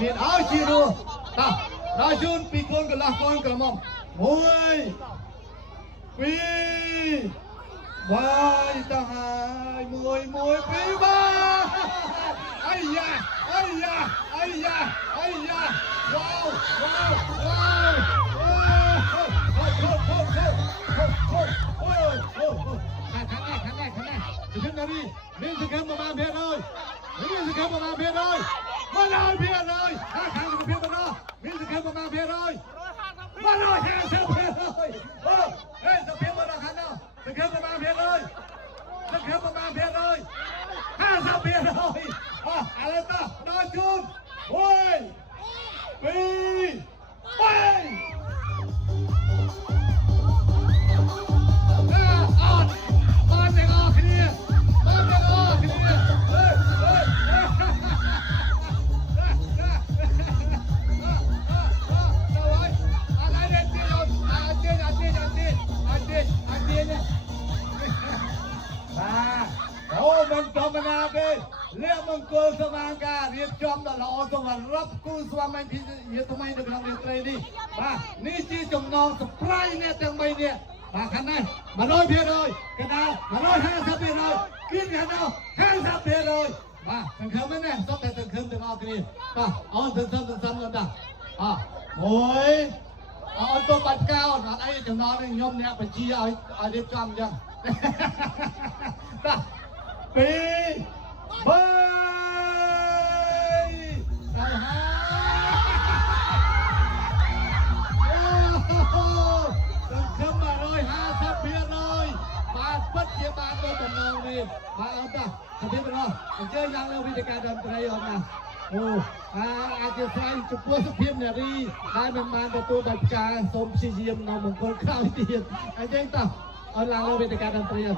miền áo chi đua ta nói chun pi con cái lá con cái mồm môi pi vai ta hai môi môi pi ba ai da ai da ai da ai da wow wow wow khán nàyขึ้นมาดิมินสเกมประมาณเพียรเลยมินสเกมประมาณเพียรเลยมาเลยเพียรเลยถ้าทางจะเพียรมาเนาะมินสเกมประมาณเพียรเลยมาเลยแค่เซลเพียรเลยเฮ้ยสเกมมาแล้วกันเนาะสเกมประมาณเพียรเลยสเกมประมาณเพียรเลยห้าเซลเพียรเลยอะไรต่อน้อยจุนโว้ยปีไปมันจอมนาเกเรียกมังกรสว่างกาเรียกจอมตลอดสวรรค์รับกู้สว่างมันที่เยอะทำไมในกลางเรียนเตรนี่มานี่จีจงนองสปรายเนี่ยแต่งไปเนี่ยมาขันนั้นมาลอยเพียเลยกระดาษมาลอย50เพียเลยกินกันเอา50เพียเลยมาถึงคืนไหมเนี่ยต้องแต่ถึงคืนถึงเอาทีนี้มาเอาถึงซ้ำกันนะโอ้ยเอาตัวปัดก้าวหน่อยไอ้จงนองเนี่ยยมเนี่ยไปชี้เอาเรียบจำยังปีบายไปหาตึงขึ้นมาเลย50เพียรเลยมาปัดเกี่ยวมาตัวจำนองนี่มาเอาจ้ะสติไปเนาะเจอยังเรื่องวิธีการดำเนินนะโอ้อาจจะใช้จุดพวกสเพียมเนี่ยดีได้เป็นมาประตูดับการสมชีเยียมนำมงคลข้าวเตียนไอ้เจ้าต่อเอาหลังเรื่องวิธีการดำเนิน